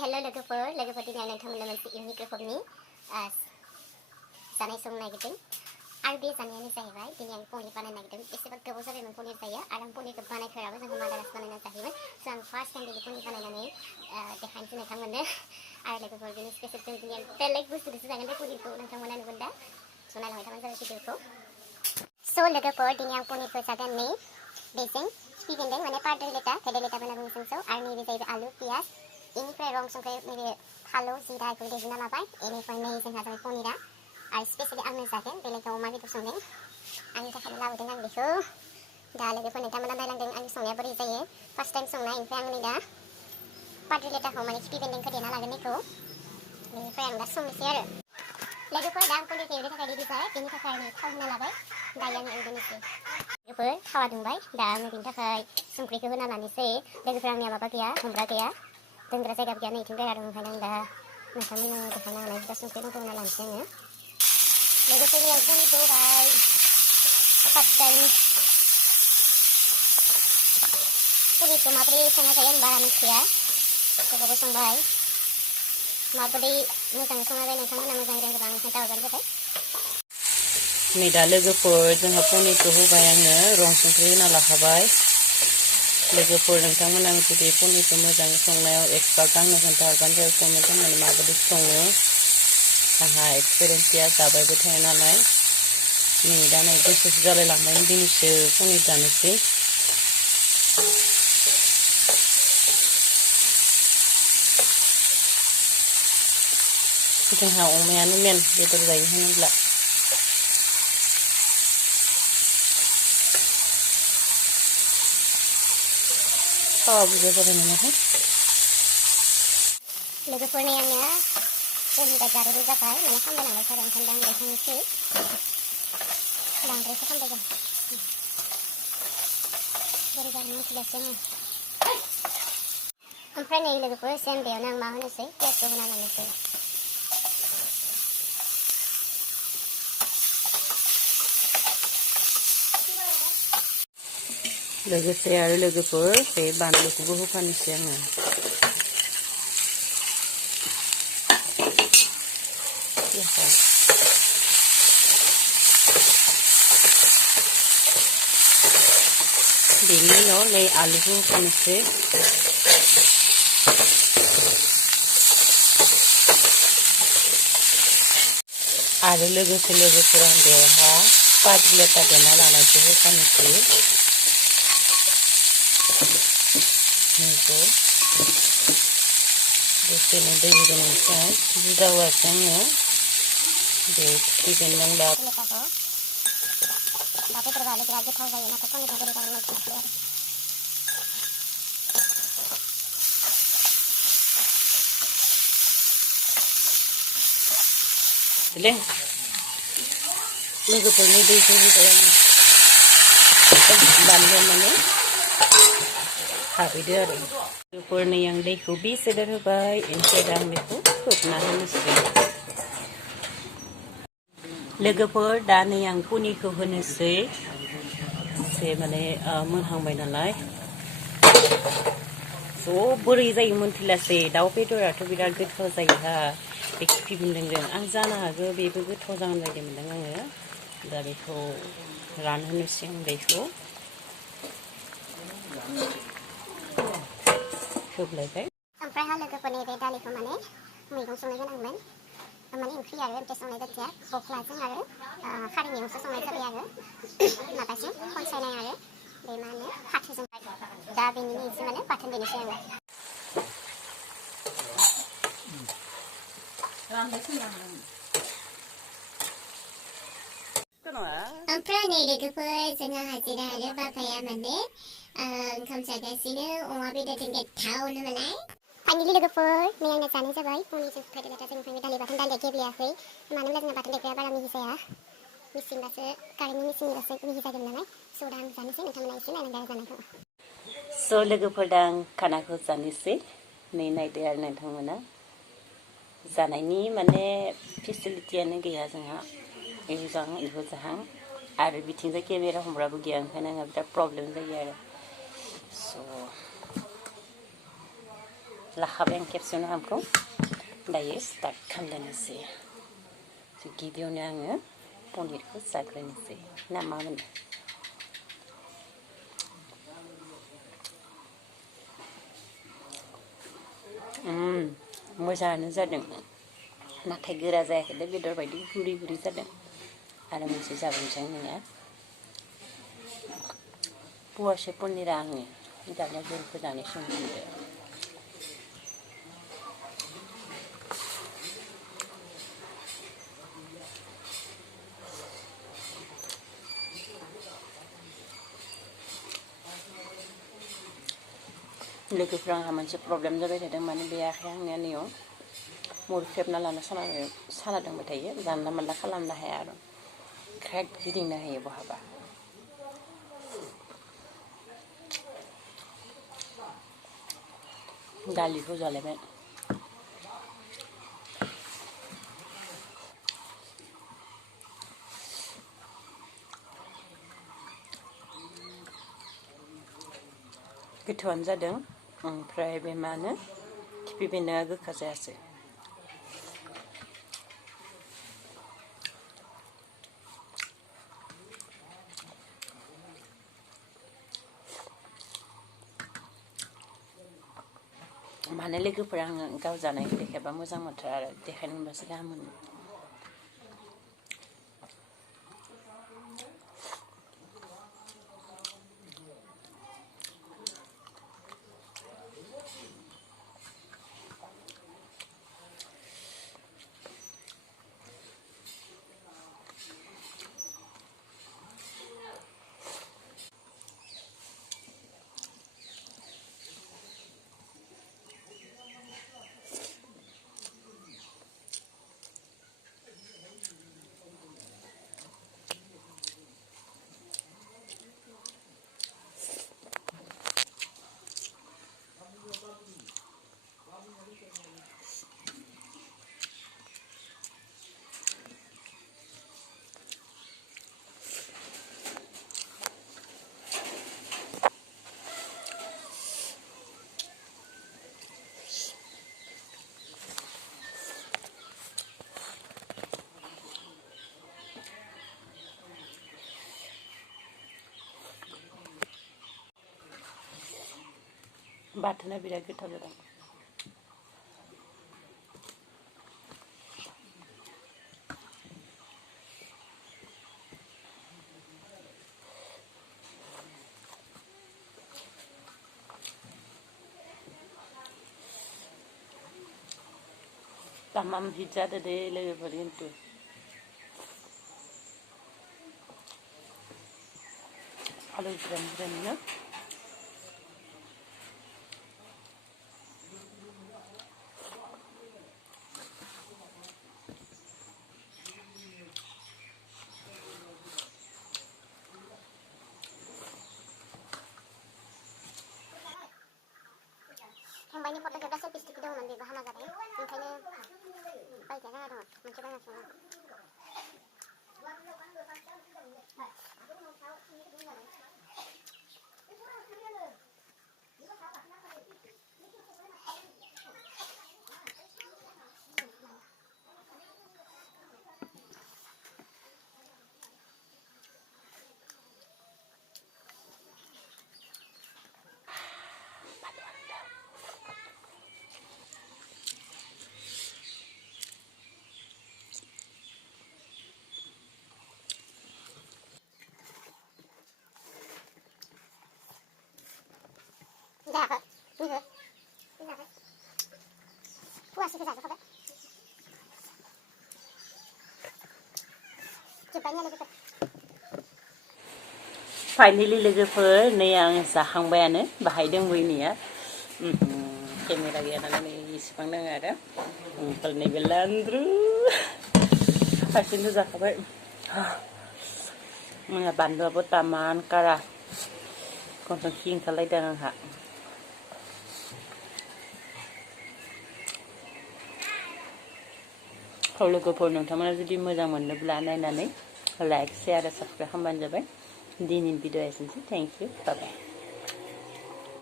hello लोगोफोर दिनै आं नोंथांमोननो मोनसे इउनिक रोखोमनि जानाय संनो नागिरदों आरो बे जानायानो जाहैबाय दिनै आं पनिर बानायनो नागिरदों एसेबां गोबाव जाबायमोन पनिर जायो आरो आं पनिरखौ बानायफेराबो जोंहा मादारासो बानायना जाहैबाय स' आं फार्स्ट टाइम बिदि पनिर बानायनानै देखायनोसै नोंथांमोननो आरो लोगोफोर दिनै स्पेसियेल दिनै आं बेलेग बुस्थुजोंसो जागोन बे पनिरखौ नोंथांमोना नुगोन दा स' नायलांबाय थाबानो जाबाय भिडिअखौ स' लोगोफोर दिनै आं पनिरखौ जागोन नै बेजों खिफि बेन्दों माने भेदेलेता होनना बुङो जों आरो नैबे जाहैबाय आलु पियाज इनिफ्राय रं संख्रि नैबे फालौ जिरा बेखौ देग्लिना लाबाय इनिफ्राय नै जोंहा जाबाय पनिरा आरो स्पेसियेलि आंनो जागोन बेलेगाव अमा बेदर संदों आंनि थाखायनो लाबोदों आं बेखौ दा लोगोफोर नोंथांमोना नायलांदों आंनि संनाया बोरै जायो फार्स्ट टाइम संनाय ओमफ्राय आं नै दा भेदेलेताखौ माने खिफि बेन्दोंखौ देना लागोन बेखौ बेनिफ्राय आं दा संनोसै आरो लोगोफोर दा आं पनिरखौ एवनो थाखाय रेडि जाबाय बेनि थाखाय आं थाव होना लाबाय दायो आं एवदोंनोसै लोगोफोर थावा दुंबाय दा आङो बेनि थाखाय संख्रिखौ होना लानोसै लोगोफोर आंनिया माबा गैया हमग्रा गैया दोनग्रा जायगा गैया नै इथिं गायना दं ओंखायनो आं दा नोंथांमोननो देखायनो हानाय दा संख्रि दंखौ होना लानोसै आङो लोगोफोरनि आं पनिरखौ होबाय फार्स्ट टाइम पनिरखौ माबोरै संना जायो आं बारा मिथिया थेवबाबो संबाय माबोरै मोजाङै संना जायो नोंथांमोना मोजाङै रोंगोबा आं खोन्थाहरबानो जाबाय नै दा लोगोफोर जोंहा पनिरखौ होबाय आङो रं संख्रि होना लाखाबाय लोगोफोर नोंथांमोना जुदि पनिरखौ मोजाङै संनायाव एक्सपार्ट आंनो खोन्थाहरबानो जाबाय नोंथांमोना माबायदि सङो आंहा एक्सपिरियेन्स गैया जाबायबो थाया नालाय नै दा नै गोसोसो जालायलांबाय दिनैसो पनिर जानोसै जोंहा अमायानो मेन बेदर जायो होनोब्ला थावा बुरजा जाबाय नामाथाय लोगोफोरनि आंनिया पनिरा गारबो जाबाय माने खामलायलांबाय थादों ओंखायनो आं देखायनोसै बांद्रायसो खामबाय जों बोरै जागोन मिथिलासै आङो ओमफ्राय नै लोगोफोर सेम बेयावनो आं मा होनोसै पियाजखौ होना लानोसै लोगोसे आरो लोगोफोर बे बानलुखौबो होफानोसै आङो बेनि उनाव नै आलुखौ होफानोसै आरो लोगोसे लोगोफोर आं बेवहा भेदेलेता देना लानायखौ होफानोसै नैखौ दसेनो दै होगोन ओमफ्राय बुरजा होआसै आङो बे खिफि बेन्दों दा बेदर जानो बिराद गोथाव जायो नाथाय पनिरखौ बोरै जागोन मिथियासै आरो ले लोगोफोरनि दैखौ होबाय आङो बानलुआ माने हाबैदो आरो लोगोफोरनि आं दैखौ बेसेदेर होबाय ओमफ्राय दा आं बेखौ खोबना होनोसै लोगोफोर दा नै आं पनिरखौ होनोसै एसे माने मोनहांबाय नालाय ज' बोरै जायो मोनथिलासै दाउ बेदराथ' बिराद गोथाव जायोहा बे खिफि बेन्दोंजों आं जानो हागौ बेबो गोथाव जागोन बायदि मोनदों आङो दा बेखौ रानहोनोसै आं बेखौ खोबलायबाय ओमफ्राय लोगोफोरनि बे दालिखौ माने मैगं संनो गोनांमोन माने ओंख्रि आरो ओमफ्राय संनाय जाथिया बख्लाजों आरो खारै मैगंसो संनाय जाबाय आरो माबाजों खनसायनाय आरो बे मा होनो फाथोजों दा बेनिनो एसे माने बाथोन देनोसै आङो ओमफ्राय नै लोगोफोर जोंहा हाजिरा आरो बाबाया माने ओंखाम जागासिनो अमा बेदरजों गोथावनो मालाय फाइनालि लोगोफोर नै आंना जानाय जाबाय पनिरजों भेदेलेताजों ओमफ्राय दालि बाथोन दालिया गेब्लेयाखै मानो होनब्ला जोंना बाथोन देग्राया बारा मिहि जाया मिसिनबासो कारेन्टनि मिसिनबासो मिहि जागोन नालाय स' दा आं जानोसै नोंथांमोना एसे नायनांगौ जानायखौ स' लोगोफोर दा आं खानाखौ जानोसै नै नायदो आरो नोंथांमोना जानायनि माने फेसिलिटियानो गैया जोंहा इहो जाहां आरो बिथिंजाय केमेरा हमग्राबो गैया ओंखायनो आंहा बिराद प्रब्लेम जायो आरो स' लाखाबाय आं खेबसेयावनो ओंखामखौ दायो स्टार्ट खालामनोसै गिबियावनो आङो पनिरखौ जाग्रोनोसै ना मा होनो मोजाङानो जादों नाथाय गोरा जायाखै बेदर बायदि गुरै गुरै जादों आरो मोनसे जाबावनोसै आंनिया पुवासे पनिरा आंनि दानिया जोंखौ जानाय सोंदों लोगोफ्रा आंहा मोनसे प्रब्लेम जाबाय थादों माने बे आखाइ आंनिया नैयाव मुरख्रेबना लाना साना दोंबाय थायो जानला मानला खालामनो हाया आरो क्रेक गिदिंनो हायो बहाबा दालिखौ जालायबाय गोथावानो जादों ओमफ्राय बे मा होनो खिफि बेन्दोंआ गोखा जायासै माने लोगोफोरा आङो गाव जानायखौ देखायबा मोजां मोनथारा आरो देखायनो मोनबासो गाहाम मोनो बाथोना बिराद गोथाव जादों tamam hit जादों दे लोगोफोर खिन्थु आलु ज्रेम ज्रेमनो फंबायनि फट' खेबग्रा सेल्फि स्टिक दंमोन बेबो हामा जाबाय ओंखायनो बायग्रा जाना दङ मोनसे बायनांसिगोन जायाखै जायाखै पुवासेखौ जाजोबखाबाय जोब्बायना लोगोफोर फाइनेलि लोगोफोर नै आं जाखांबायानो बाहाय दंबोयोनिया केमेरा गैया नालाय नै इसिबां दङ आरो ओमफ्राय नैबे लान्द्रु हारसिंनो जाखाबाय बानलुआबो तामान कारा खनसे खि ओंखारलायदों आंहा लोगोफोर नोंथांमोना जुदि मोजां मोनोब्ला नायनानै लाइक शेयार आरो साबस्क्राइब खालामबानो जाबाय दिनैनि भिडिअ'आ एसेनोसै थेंक इउ बाय बाय